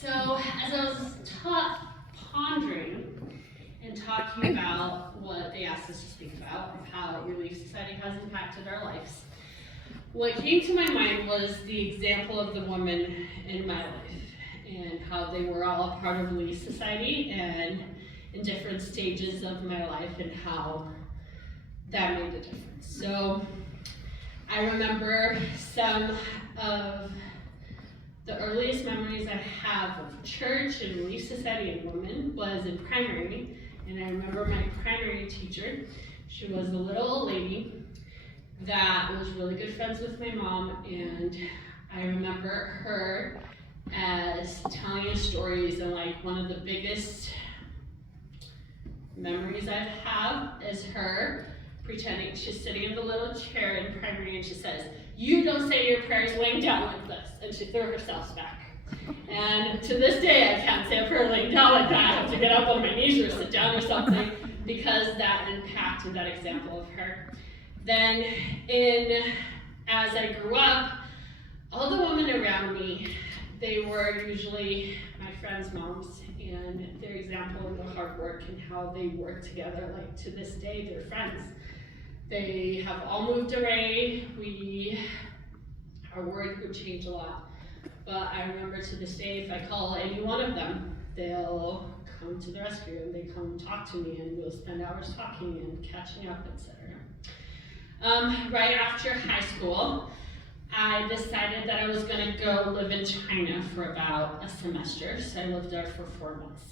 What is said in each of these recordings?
So as I was pondering and talking about what they asked us to speak about, how Relief Society has impacted our lives, what came to my mind was the example of the women in my life and how they were all a part of Relief Society and in different stages of my life and how that made a difference. So I remember some of the earliest memories I have of church and Relief Society and women was in primary, and I remember my primary teacher. She was a little old lady that was really good friends with my mom, and I remember her as telling us stories, and like one of the biggest memories I have is her pretending she's sitting in the little chair in primary and she says, "You don't say your prayers laying down like this," and she threw herself back. And to this day I can't say a prayer laying down like that. I have to get up on my knees or sit down or something because that impacted that example of her. Then as I grew up, all the women around me, they were usually my friends' moms, and their example of the hard work and how they work together, like to this day, they're friends. They have all moved away. Our word would change a lot. But I remember to this day, if I call any one of them, they'll come to the rescue and they come talk to me and we'll spend hours talking and catching up, etc. Right after high school, I decided that I was going to go live in China for about a semester, so I lived there for 4 months.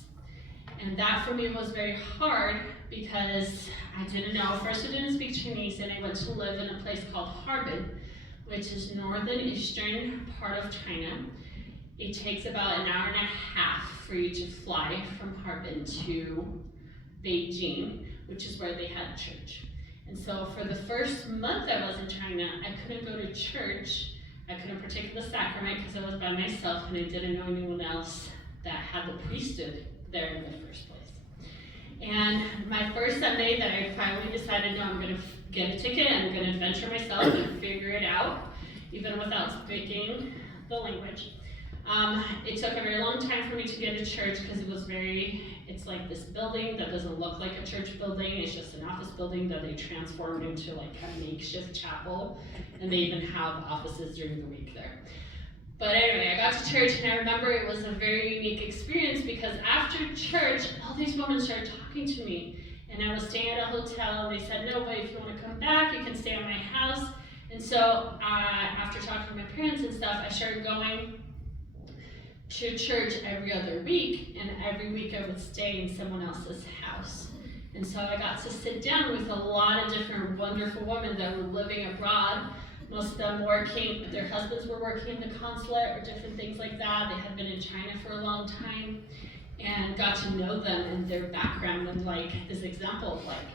And that for me was very hard because I didn't know, first I didn't speak Chinese, and I went to live in a place called Harbin, which is northern eastern part of China. It takes about an hour and a half for you to fly from Harbin to Beijing, which is where they had church. And so for the first month I was in China, I couldn't go to church. I couldn't partake in the sacrament because I was by myself and I didn't know anyone else that had the priesthood there in the first place. And my first Sunday that I finally decided, no, I'm going to get a ticket, I'm going to adventure myself and figure it out, even without speaking the language. It took a very long time for me to get to church because it's like this building that doesn't look like a church building. It's just an office building that they transformed into like a makeshift chapel, and they even have offices during the week there. But anyway, I got to church and I remember it was a very unique experience because after church, all these women started talking to me. And I was staying at a hotel and they said, "No, but if you want to come back, you can stay at my house." And so after talking to my parents and stuff, I started going to church every other week, and every week I would stay in someone else's house. And so I got to sit down with a lot of different wonderful women that were living abroad. Most of them working, their husbands were working in the consulate or different things like that. They had been in China for a long time, and got to know them and their background, and like this example of like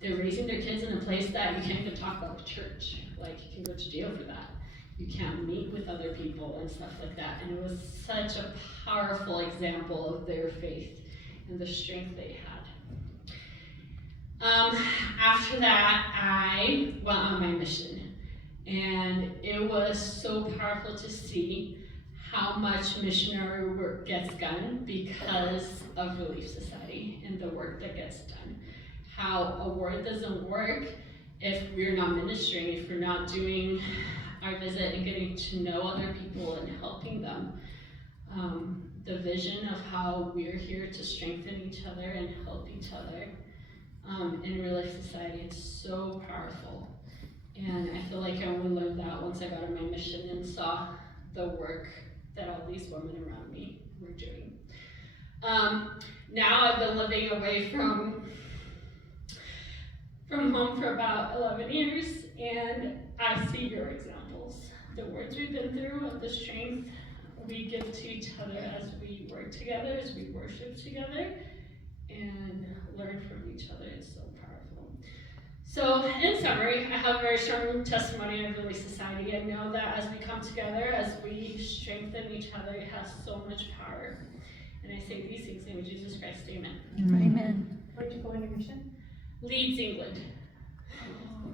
they're raising their kids in a place that you can't even talk about the church. Like you can go to jail for that. You can't meet with other people and stuff like that. And it was such a powerful example of their faith and the strength they had. After that, I went on my mission. And it was so powerful to see how much missionary work gets done because of Relief Society and the work that gets done. How a word doesn't work if we're not ministering, if we're not doing our visit and getting to know other people and helping them. The vision of how we're here to strengthen each other and help each other in Relief Society, it's so powerful. And I feel like I only learned that once I got on my mission and saw the work that all these women around me were doing. Now I've been living away from home for about 11 years, and I see your examples. The words we've been through, of the strength we give to each other as we work together, as we worship together, and learn from each other. It's so powerful. So, in summary, I have a very strong testimony of Relief Society. I know that as we come together, as we strengthen each other, it has so much power. And I say these things in Jesus Christ, amen. Amen. Where'd you go on your mission? Leeds, England.